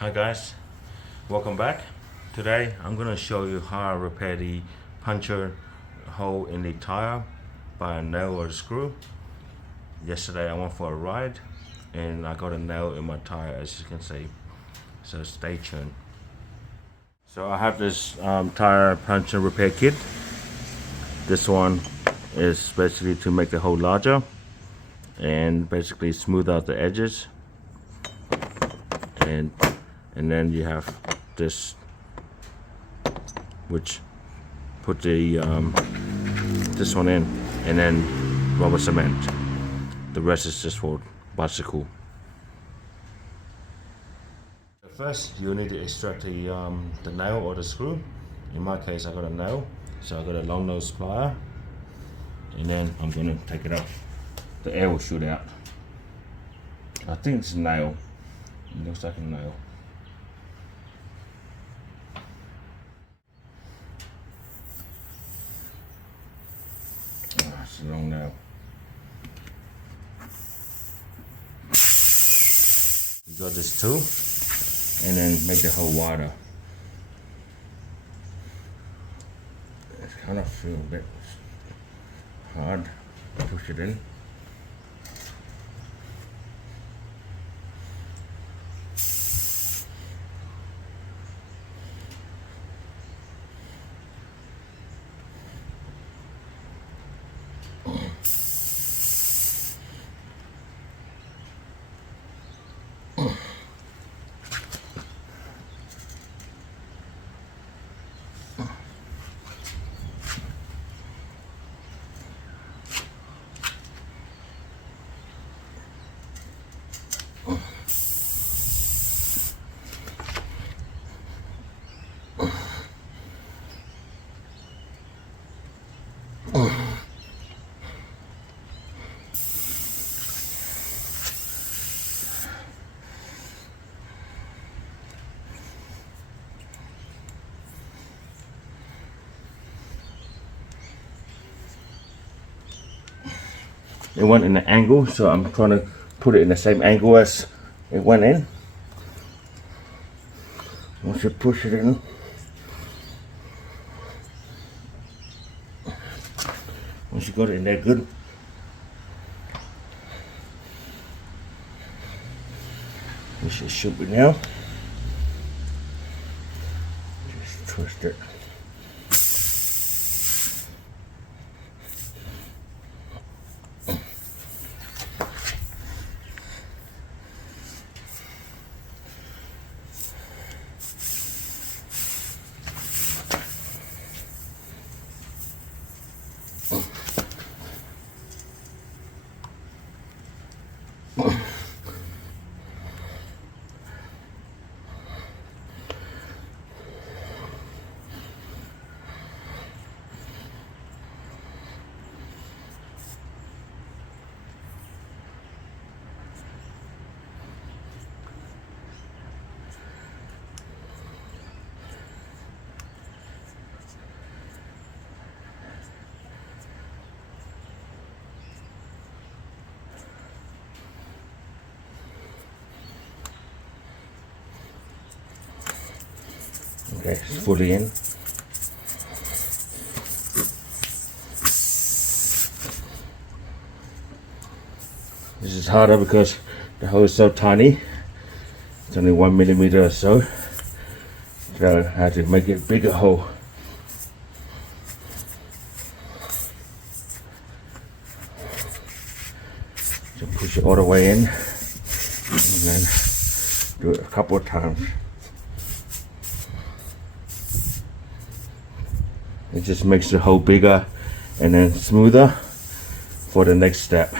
Hi guys, welcome back. Today I'm going to show you how I repair the puncture hole in the tire by a nail or a screw. Yesterday I went for a ride and I got a nail in my tire, as you can see, so stay tuned. So I have this tire puncture repair kit. This one is basically to make the hole larger and basically smooth out the edges, and then you have this, which put the this one in, and then rubber cement. The rest is just for bicycle. First, you'll need to extract the nail or the screw. In my case, I got a nail, so I got a long nose plier, and then I'm gonna take it out. The air will shoot out. I think it's a nail. It looks like a nail. It's a long nail. You got this tool, and then make the hole wider. It's kind of feel a bit hard to push it in. It went in an angle, so I'm trying to put it in the same angle as it went in. Once you push it in, once you got it in there good, which it should be now, just twist it. Okay, it's fully in. This is harder because the hole is so tiny. It's only 1 millimeter or so. So I had to make it a bigger hole. So push it all the way in, and then do it a couple of times. It just makes the hole bigger and then smoother for the next step.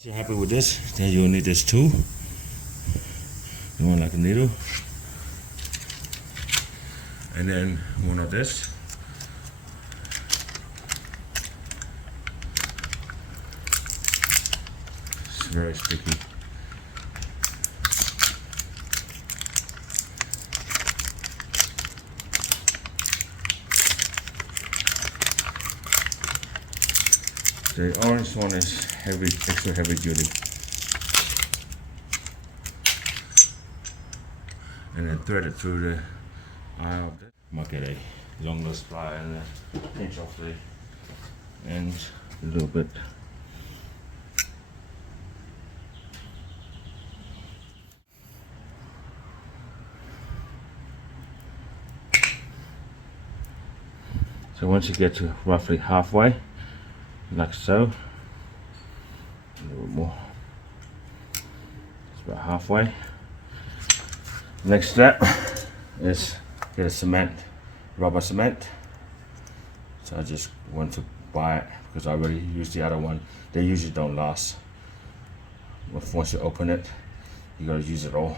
If you're happy with this, then you'll need this tool. You want like a needle. And then one of this. It's very sticky. The orange one is heavy, extra heavy duty. And then thread it through the eye of it. Might get a long nose plier and pinch off the ends a little bit. So once you get to roughly halfway, like so, a little bit more, it's about halfway. Next step is get a cement, rubber cement. So I just want to buy it because I already used the other one. They usually don't last. But once you open it, you gotta use it all.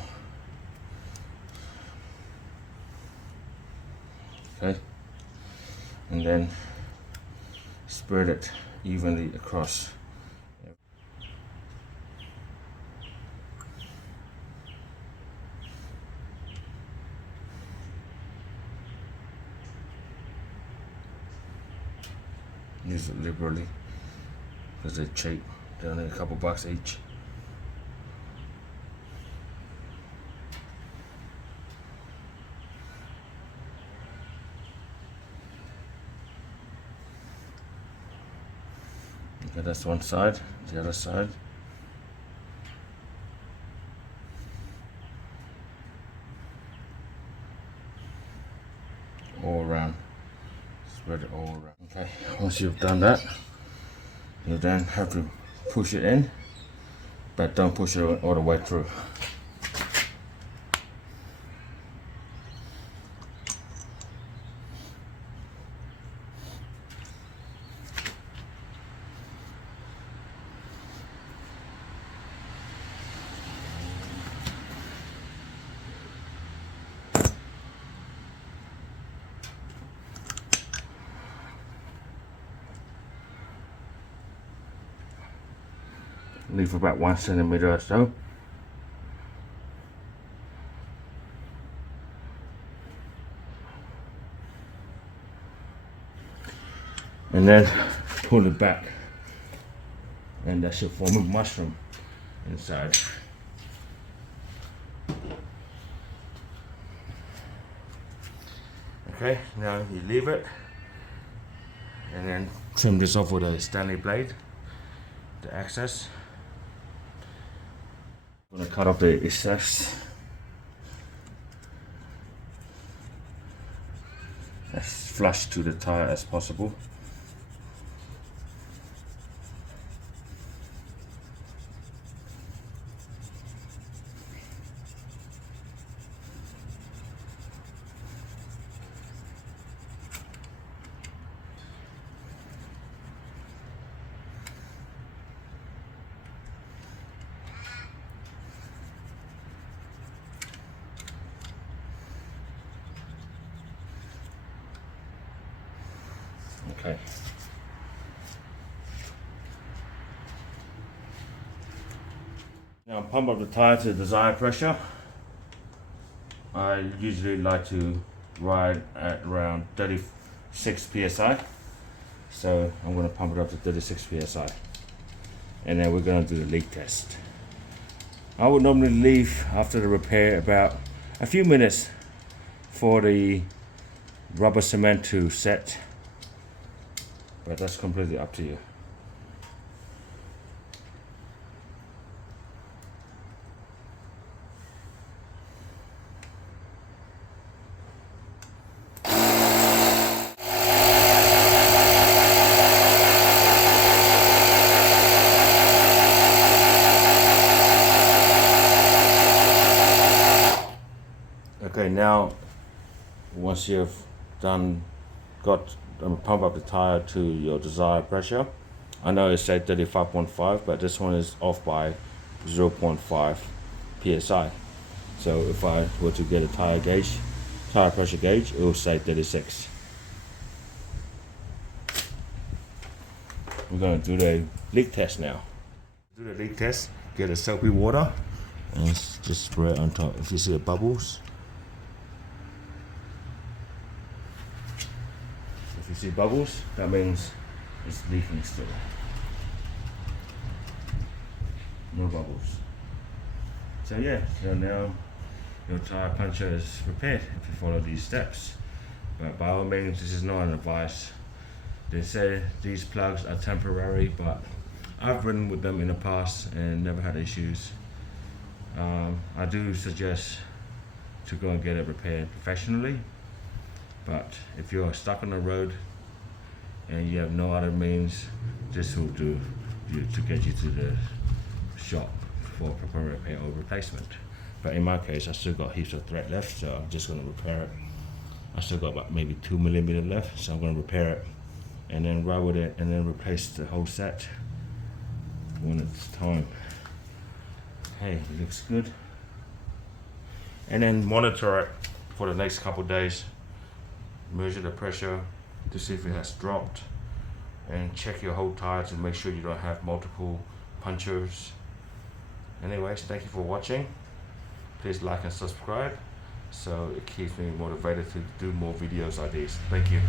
Okay, and then spread it evenly across. Use it liberally because they're cheap. They're only a couple bucks each. Okay, that's one side. The other side. All around. Spread it all around. Okay, once you've done that, you then have to push it in, but don't push it all the way through. Leave about 1 centimeter or so. And then pull it back, and that should form a mushroom inside. Okay, now you leave it and then trim this off with a Stanley blade, the excess. I'm going to cut off the excess as flush to the tire as possible. Okay. Now pump up the tire to the desired pressure. I usually like to ride at around 36 psi. So I'm going to pump it up to 36 psi. And then we're going to do the leak test. I would normally leave after the repair about a few minutes for the rubber cement to set. But that's completely up to you. Okay, now once you've got pump up the tire to your desired pressure, I know it said 35.5, but this one is off by 0.5 psi. So if I were to get a tire pressure gauge, it will say 36. We're gonna do the leak test now. Do the leak test, get a soapy water, and just spray it on top. If you see the bubbles, if you see bubbles, that means it's leaking still. No bubbles. So yeah, so now your tire puncture is repaired if you follow these steps. But by all means, this is not an advice. They say these plugs are temporary, but I've ridden with them in the past and never had issues. I do suggest to go and get it repaired professionally, but if you're stuck on the road and you have no other means, this will do to get you to the shop for proper repair or replacement. But in my case, I still got heaps of thread left, so I'm just going to repair it. I still got about maybe 2 millimeters left, so I'm going to repair it and then ride with it and then replace the whole set when it's time. Hey, it looks good. And then monitor it for the next couple of days. Measure the pressure to see if it has dropped, and check your whole tire to make sure you don't have multiple punctures. Anyways, thank you for watching. Please like and subscribe so it keeps me motivated to do more videos like these. Thank you.